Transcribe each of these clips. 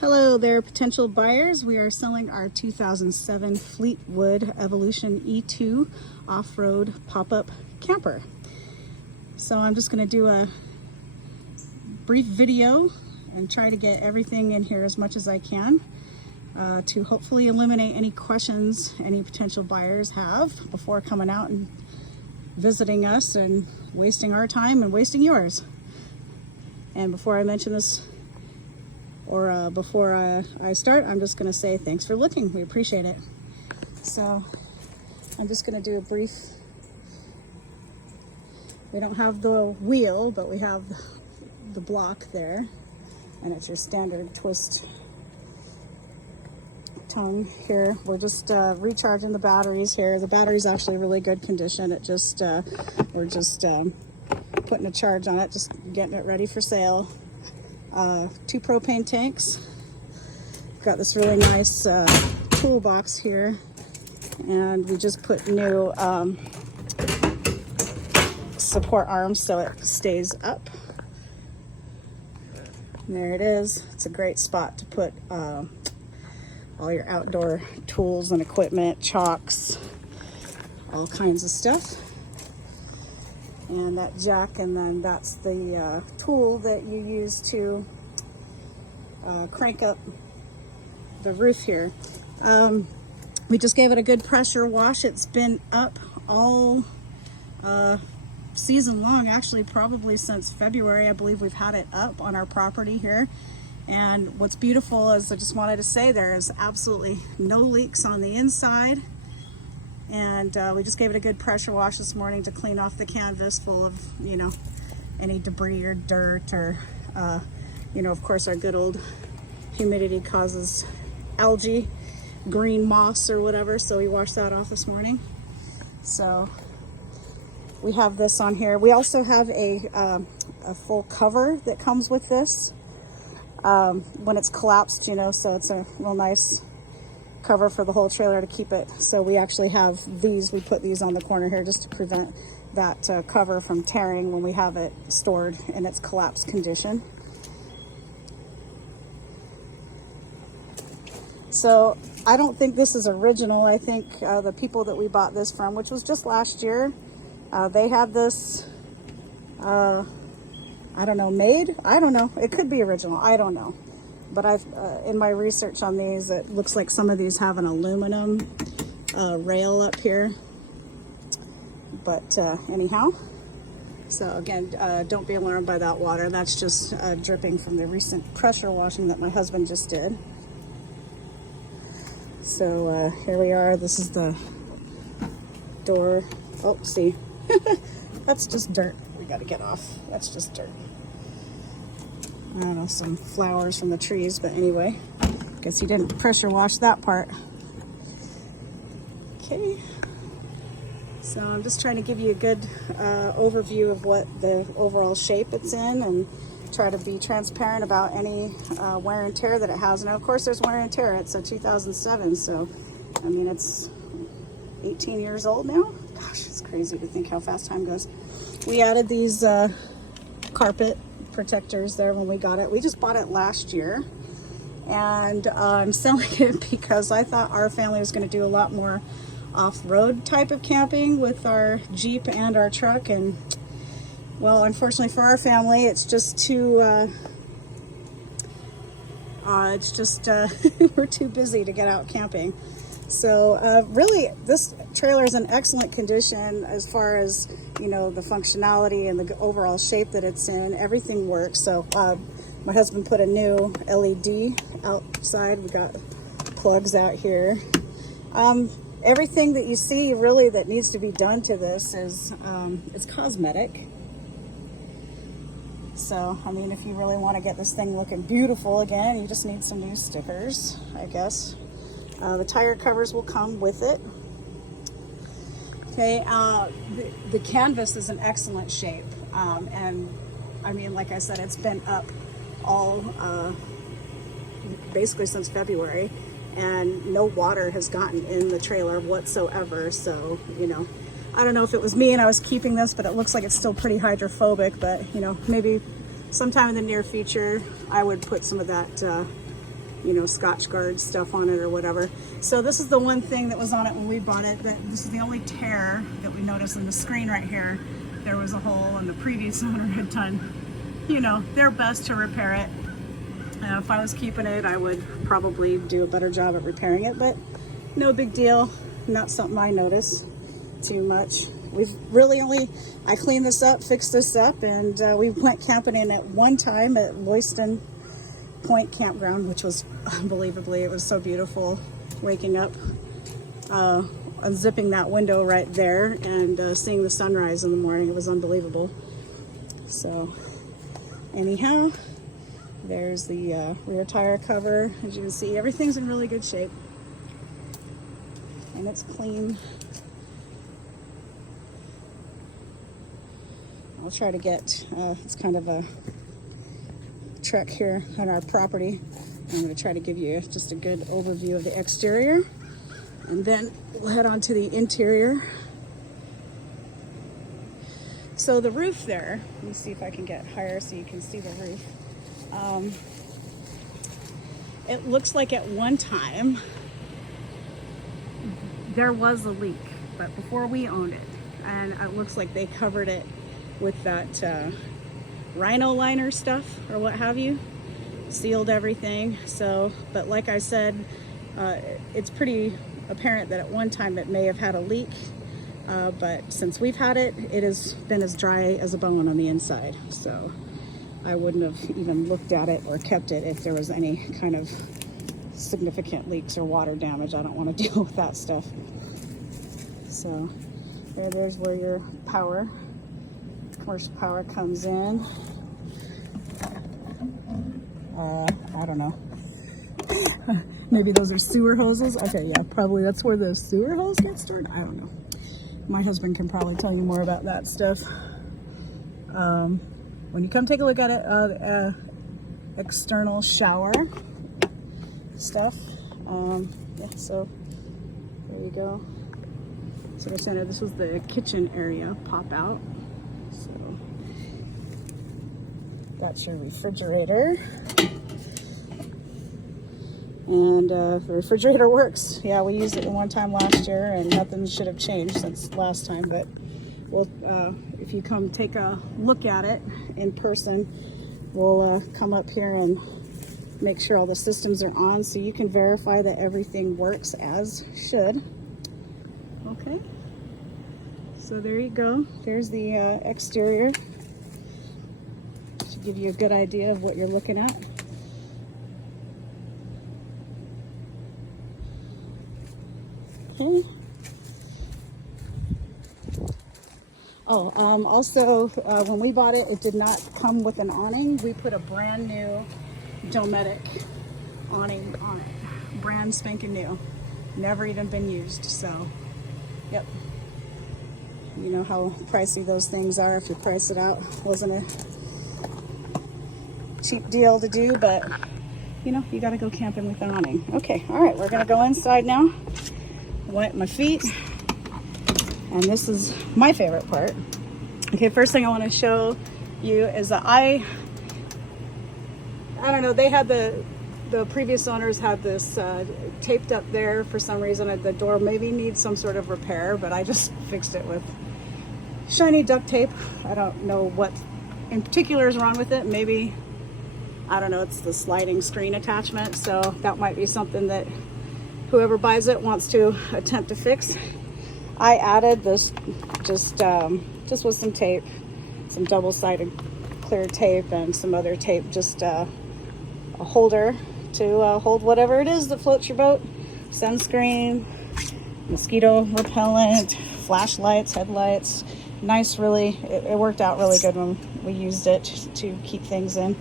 Hello there, potential buyers. We are selling our 2007 Fleetwood Evolution E2 off-road pop-up camper. So I'm just going to do a brief video and try to get everything in here as much as I can to hopefully eliminate any questions any potential buyers have before coming out and visiting us and wasting our time and wasting yours. And before I mention this, or before I start, I'm just going to say thanks for looking. We appreciate it. So I'm just going to do a brief, we don't have the wheel, but we have the block there, and it's your standard twist tongue here. We're just recharging the batteries here. The battery's actually really good condition. It just, we're just putting a charge on it, just getting it ready for sale. 2 propane tanks. Got this really nice toolbox here, and we just put new support arms so it stays up. And there it is. It's a great spot to put all your outdoor tools and equipment, chalks, all kinds of stuff. And that jack, and then that's the tool that you use to crank up the roof here. We just gave it a good pressure wash. It's been up all season long, actually probably since February. I believe we've had it up on our property here. And what's beautiful is, I just wanted to say, there is absolutely no leaks on the inside. And we just gave it a good pressure wash this morning to clean off the canvas full of, you know, any debris or dirt, or, you know, of course our good old humidity causes algae, green moss or whatever. So we washed that off this morning. So we have this on here. We also have a full cover that comes with this when it's collapsed, you know, so it's a real nice cover for the whole trailer to keep it. So we actually have these, we put these on the corner here just to prevent that cover from tearing when we have it stored in its collapsed condition. So I don't think this is original. I think the people that we bought this from, which was just last year, they had this, I don't know, made? I don't know. It could be original. I don't know. But I've in my research on these, it looks like some of these have an aluminum rail up here. But anyhow, so again, don't be alarmed by that water. That's just dripping from the recent pressure washing that my husband just did. So here we are. This is the door. Oh, see, that's just dirt. We got to get off. That's just dirt. I don't know, some flowers from the trees, but anyway, guess he didn't pressure wash that part. Okay, so I'm just trying to give you a good overview of what the overall shape it's in, and try to be transparent about any wear and tear that it has. And of course there's wear and tear. It's a 2007, so I mean, it's 18 years old now. Gosh, it's crazy to think how fast time goes. We added these carpet protectors there when we got it. We just bought it last year, and I'm selling it because I thought our family was going to do a lot more off-road type of camping with our Jeep and our truck, and well, unfortunately for our family, it's just too we're too busy to get out camping. So really, this trailer is in excellent condition as far as, you know, the functionality and the overall shape that it's in. Everything works. So my husband put a new LED outside. We got plugs out here. Everything that you see really that needs to be done to this is it's cosmetic. So I mean, if you really want to get this thing looking beautiful again, you just need some new stickers, I guess. The tire covers will come with it. Okay, the canvas is in excellent shape, and I mean, like I said, it's been up all basically since February, and no water has gotten in the trailer whatsoever. So, you know, I don't know if it was me and I was keeping this, but it looks like it's still pretty hydrophobic. But, you know, maybe sometime in the near future I would put some of that you know, Scotch Guard stuff on it or whatever. So this is the one thing that was on it when we bought it. This is the only tear that we noticed in the screen right here. There was a hole, and the previous owner had done, you know, their best to repair it. If I was keeping it, I would probably do a better job at repairing it, but no big deal. Not something I notice too much. We've really only, I cleaned this up, fixed this up, and we went camping in at one time at Lewiston Point Campground, which was unbelievably, it was so beautiful waking up, unzipping that window right there and seeing the sunrise in the morning. It was unbelievable. So anyhow, there's the rear tire cover. As you can see, everything's in really good shape and it's clean. I'll try to get, it's kind of a trek here on our property. I'm going to try to give you just a good overview of the exterior, and then we'll head on to the interior. So the roof there, let me see if I can get higher so you can see the roof. It looks like at one time there was a leak, but before we owned it, and it looks like they covered it with that rhino liner stuff or what have you, sealed everything. So, but like I said, it's pretty apparent that at one time it may have had a leak, but since we've had it, it has been as dry as a bone on the inside. So I wouldn't have even looked at it or kept it if there was any kind of significant leaks or water damage. I don't want to deal with that stuff. So there's where your power, commercial power, comes in. I don't know. Maybe those are sewer hoses. Okay, yeah, probably that's where the sewer hose gets stored. I don't know. My husband can probably tell you more about that stuff. When you come take a look at it, external shower stuff. Yeah, so there you go. So the center, this was the kitchen area pop out. So that's your refrigerator. And the refrigerator works. Yeah, we used it one time last year and nothing should have changed since last time, but we'll, if you come take a look at it in person, we'll come up here and make sure all the systems are on so you can verify that everything works as should. Okay, so there you go. There's the exterior. Should give you a good idea of what you're looking at. Okay. Oh, also, when we bought it, it did not come with an awning. We put a brand new Dometic awning on it. Brand spanking new. Never even been used, so, yep. You know how pricey those things are if you price it out. Wasn't a cheap deal to do, but, you know, you gotta go camping with an awning. Okay, all right, we're gonna go inside now. Wipe my feet. And this is my favorite part. Okay, first thing I want to show you is that I don't know, they had the previous owners had this taped up there for some reason. The door maybe needs some sort of repair, but I just fixed it with shiny duct tape. I don't know what in particular is wrong with it. Maybe, I don't know, it's the sliding screen attachment, so that might be something that whoever buys it wants to attempt to fix. I added this just with some tape, some double-sided clear tape and some other tape, just a holder to hold whatever it is that floats your boat. Sunscreen, mosquito repellent, flashlights, headlights. Nice, really, it worked out really good when we used it to keep things in.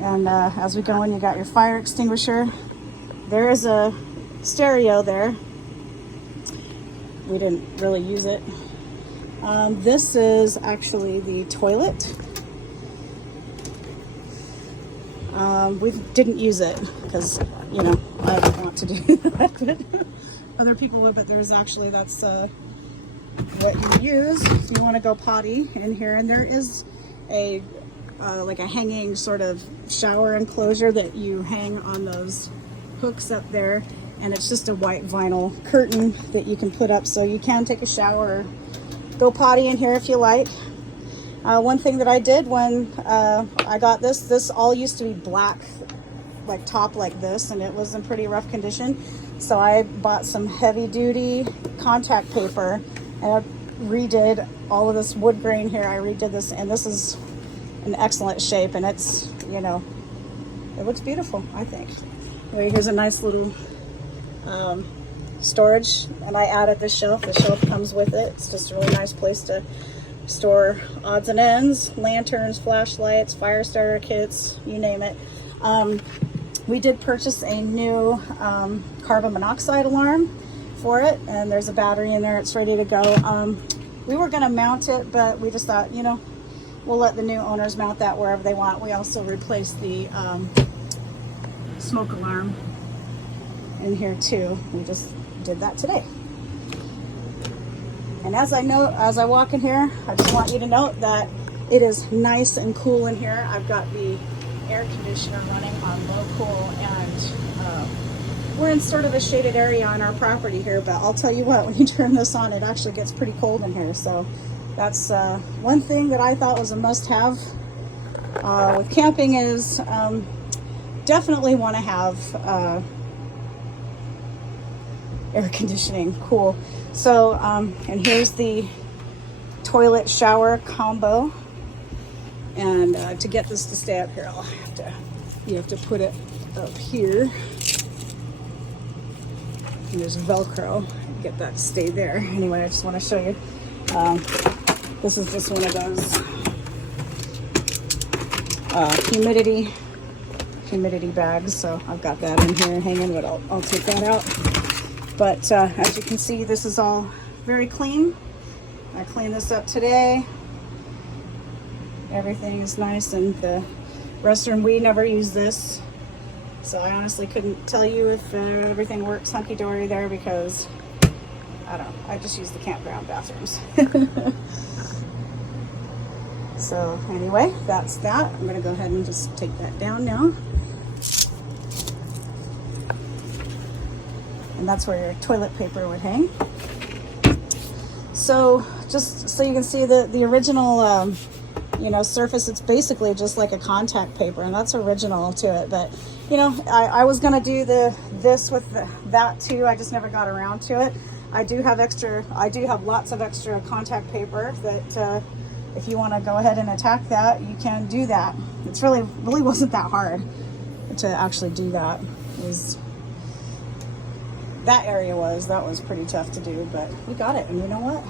And as we go in, you got your fire extinguisher. There is a stereo there. We didn't really use it. This is actually the toilet. We didn't use it because, you know, I don't want to do that, but other people would, but there's actually, that's what you use if you want to go potty in here. And there is a like a hanging sort of shower enclosure that you hang on those hooks up there, and it's just a white vinyl curtain that you can put up so you can take a shower or go potty in here if you like. One thing that I did when I got this all used to be black, like top like this, and it was in pretty rough condition. So I bought some heavy duty contact paper and I redid all of this wood grain here. I redid this, and this is in excellent shape, and it's, you know, it looks beautiful, I think. Anyway, here's a nice little storage, and I added this shelf. The shelf comes with it. It's just a really nice place to store odds and ends, lanterns, flashlights, fire starter kits, you name it. We did purchase a new carbon monoxide alarm for it, and there's a battery in there. It's ready to go. We were going to mount it, but we just thought, you know, we'll let the new owners mount that wherever they want. We also replaced the smoke alarm in here too. We just did that today. And as I walk in here, I just want you to note that it is nice and cool in here. I've got the air conditioner running on low cool, and we're in sort of a shaded area on our property here, but I'll tell you what, when you turn this on, it actually gets pretty cold in here. So that's one thing that I thought was a must-have with camping is definitely want to have air conditioning. Cool. So and here's the toilet shower combo, and to get this to stay up here, you have to put it up here, and there's Velcro, get that to stay there. Anyway, I just want to show you, this is just one of those humidity bags, so I've got that in here hanging, but I'll take that out. But as you can see, this is all very clean. I cleaned this up today. Everything is nice, and the restroom, we never use this, so I honestly couldn't tell you if everything works hunky-dory there, because I don't know, I just use the campground bathrooms. So anyway, that's that. I'm gonna go ahead and just take that down now. And that's where your toilet paper would hang. So just so you can see the original you know, surface, it's basically just like a contact paper, and that's original to it. But you know, I was gonna do this with that too. I just never got around to it. I do have lots of extra contact paper that if you want to go ahead and attack that, you can do that. It's really wasn't that hard to actually do that. That was pretty tough to do, but we got it. And you know what?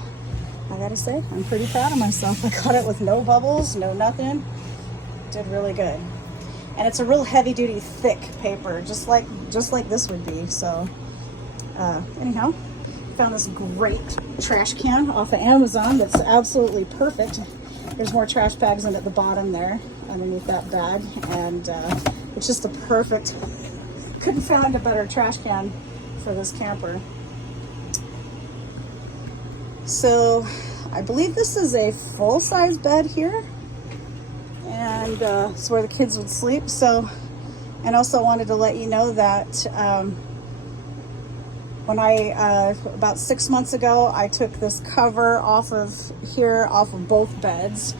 I gotta say, I'm pretty proud of myself. I got it with no bubbles, no nothing. Did really good. And it's a real heavy duty, thick paper, just like this would be. So anyhow, found this great trash can off of Amazon that's absolutely perfect. There's more trash bags in at the bottom there, underneath that bag, and it's just a perfect, couldn't find a better trash can for this camper. So I believe this is a full-size bed here, and it's where the kids would sleep. So, and also wanted to let you know that when about 6 months ago, I took this cover off of both beds,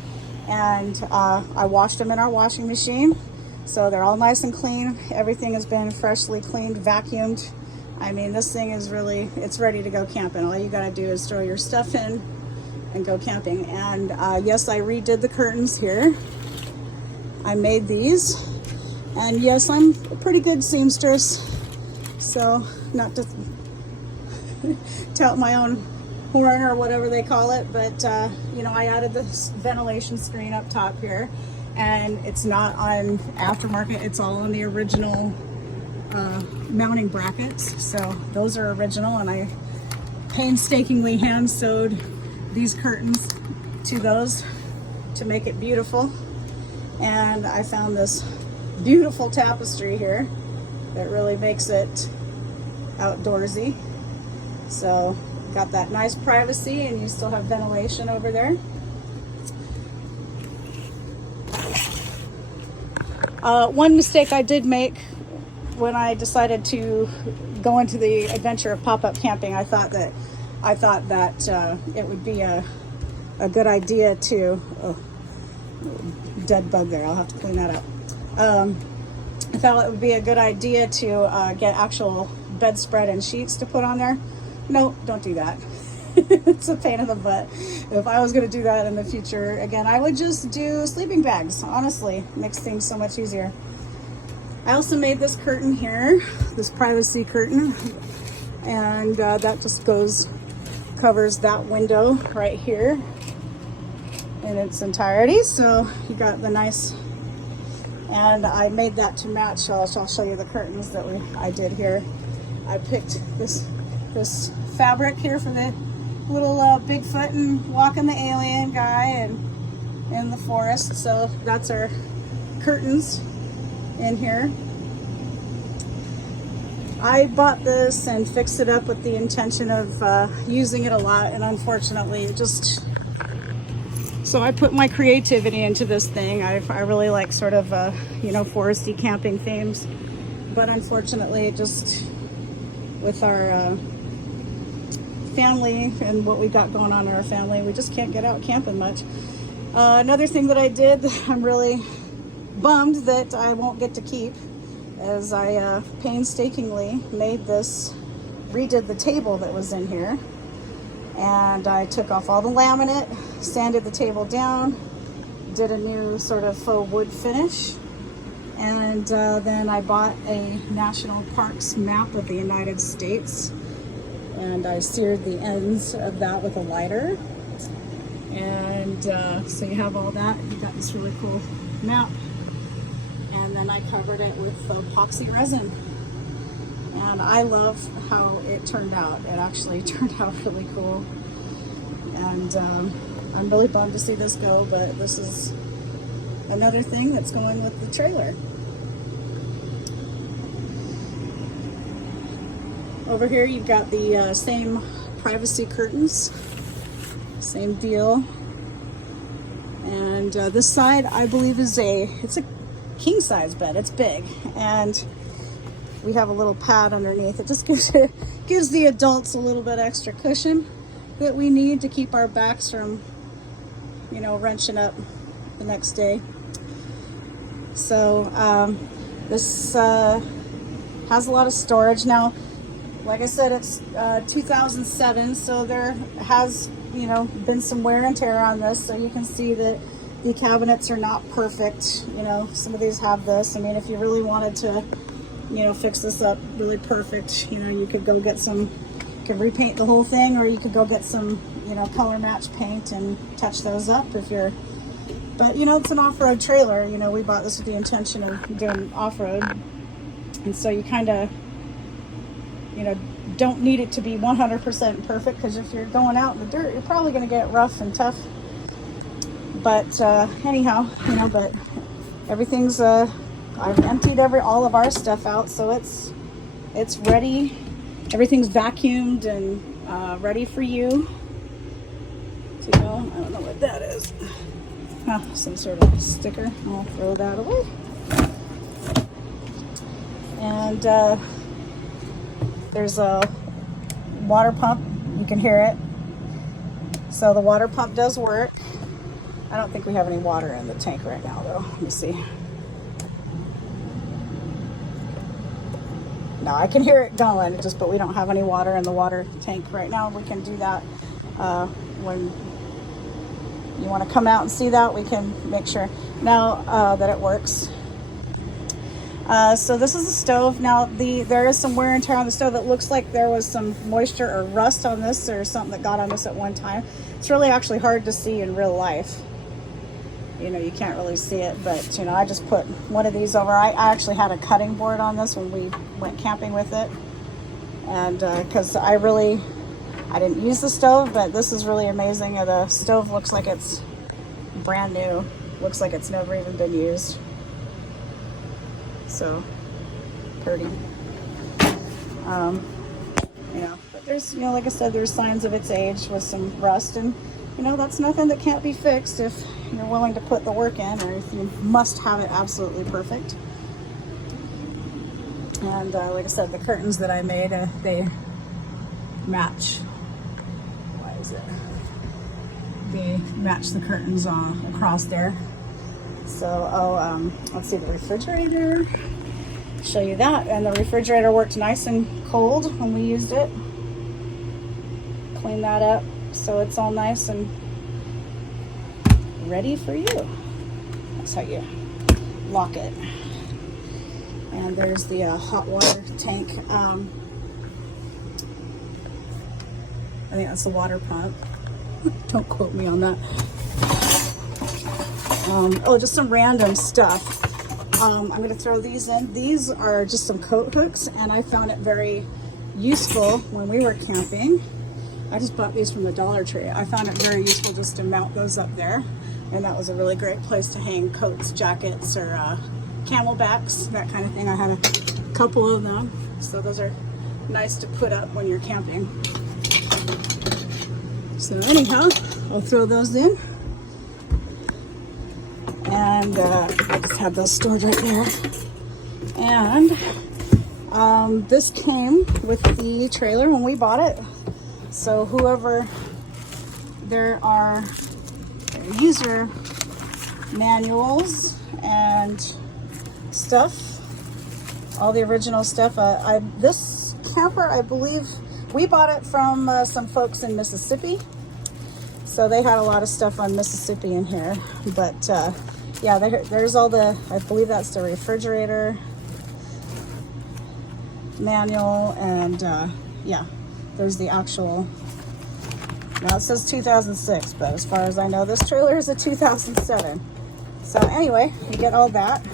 and I washed them in our washing machine. So they're all nice and clean. Everything has been freshly cleaned, vacuumed. I mean, this thing is it's ready to go camping. All you gotta do is throw your stuff in and go camping. And yes, I redid the curtains here. I made these. And yes, I'm a pretty good seamstress. So, not to tout my own horn or whatever they call it, but you know, I added this ventilation screen up top here. And it's not on aftermarket, it's all on the original mounting brackets. So those are original, and I painstakingly hand sewed these curtains to those to make it beautiful. And I found this beautiful tapestry here that really makes it outdoorsy. So got that nice privacy, and you still have ventilation over there. One mistake I did make when I decided to go into the adventure of pop-up camping, I thought that it would be a good idea to, oh, dead bug there, I'll have to clean that up. I thought it would be a good idea to get actual bedspread and sheets to put on there. No, don't do that. It's a pain in the butt. If I was going to do that in the future, again, I would just do sleeping bags. Honestly, makes things so much easier. I also made this curtain here, this privacy curtain, and that just covers that window right here in its entirety. So you got the nice, and I made that to match. So I'll show you the curtains that I did here. I picked this fabric here for the little Bigfoot and walking the alien guy and in the forest. So that's our curtains in here. I bought this and fixed it up with the intention of using it a lot, and unfortunately it just, so I put my creativity into this thing. I really like sort of foresty camping themes, but unfortunately it just, with our family and what we got going on in our family, we just can't get out camping much. Another thing that I did that I'm really bummed that I won't get to keep is I painstakingly redid the table that was in here, and I took off all the laminate, sanded the table down, did a new sort of faux wood finish, and then I bought a national parks map of the United States, and I seared the ends of that with a lighter. And so you have all that. You got this really cool map. And then I covered it with epoxy resin. And I love how it turned out. It actually turned out really cool. And I'm really bummed to see this go, but this is another thing that's going with the trailer. Over here you've got the same privacy curtains, same deal. And this side I believe is it's a king size bed. It's big, and we have a little pad underneath. It just gives the adults a little bit extra cushion that we need to keep our backs from, wrenching up the next day. So this has a lot of storage. Now, like I said, it's 2007, so there has, been some wear and tear on this. So you can see that the cabinets are not perfect. Some of these have this. I mean, if you really wanted to, fix this up really perfect, you could go get you could repaint the whole thing, or you could go get some, color match paint and touch those up but it's an off-road trailer. We bought this with the intention of doing off-road. And so you kind of, don't need it to be 100% perfect, because if you're going out in the dirt, you're probably going to get rough and tough. But anyhow, but everything's, I've emptied all of our stuff out, so it's ready. Everything's vacuumed and ready for you to go. I don't know what that is. Some sort of sticker. I'll throw that away. And there's a water pump. You can hear it. So the water pump does work. I don't think we have any water in the tank right now, though. Let me see. No, I can hear it going, but we don't have any water in the water tank right now. We can do that when you want to come out and see that. We can make sure now that it works. So this is the stove. Now there is some wear and tear on the stove. It looks like there was some moisture or rust on this, or something that got on this at one time. It's really actually hard to see in real life. You can't really see it, but I just put one of these over. I actually had a cutting board on this when we went camping with it, and because I didn't use the stove, but this is really amazing. The stove looks like it's brand new. Looks like it's never even been used. So pretty. But there's, like I said, there's signs of its age with some rust, and that's nothing that can't be fixed if you're willing to put the work in, or if you must have it absolutely perfect. And like I said, the curtains that I made, they match. Why is it? They match the curtains across there. So let's see, the refrigerator. Show you that. And the refrigerator worked nice and cold when we used it. Clean that up so it's all nice and ready for you. That's how you lock it. And there's the hot water tank. I think that's the water pump. Don't quote me on that. Oh, just some random stuff. I'm going to throw these in. These are just some coat hooks, and I found it very useful when we were camping. I just bought these from the Dollar Tree. I found it very useful just to mount those up there, and that was a really great place to hang coats, jackets, or camelbacks, that kind of thing. I had a couple of them, so those are nice to put up when you're camping. So anyhow, I'll throw those in. And I just have those stored right there. And this came with the trailer when we bought it. So whoever, there are user manuals and stuff, all the original stuff. This camper, I believe, we bought it from some folks in Mississippi. So they had a lot of stuff on Mississippi in here. But yeah, there's all the, I believe that's the refrigerator manual, and yeah, there's the actual, now it says 2006, but as far as I know, this trailer is a 2007. So anyway, you get all that.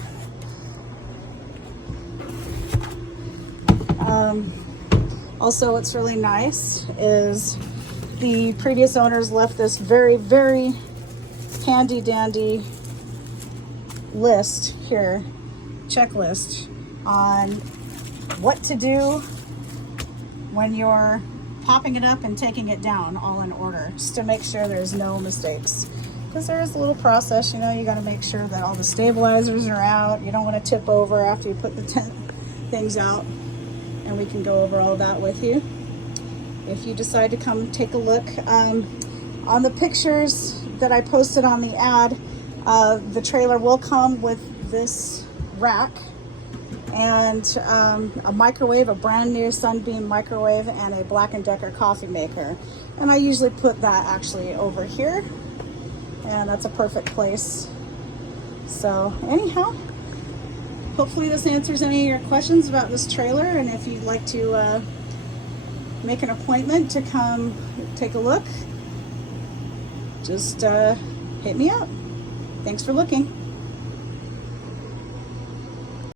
Also, what's really nice is the previous owners left this very, very handy dandy list here, checklist on what to do when you're popping it up and taking it down, all in order, just to make sure there's no mistakes. Because there is a little process, you know, you got to make sure that all the stabilizers are out. You don't want to tip over after you put the things out, and we can go over all that with you if you decide to come take a look. On the pictures that I posted on the ad, the trailer will come with this rack and a microwave, a brand new Sunbeam microwave, and a Black & Decker coffee maker. And I usually put that actually over here, and that's a perfect place. So anyhow, hopefully this answers any of your questions about this trailer, and if you'd like to make an appointment to come take a look, just hit me up. Thanks for looking.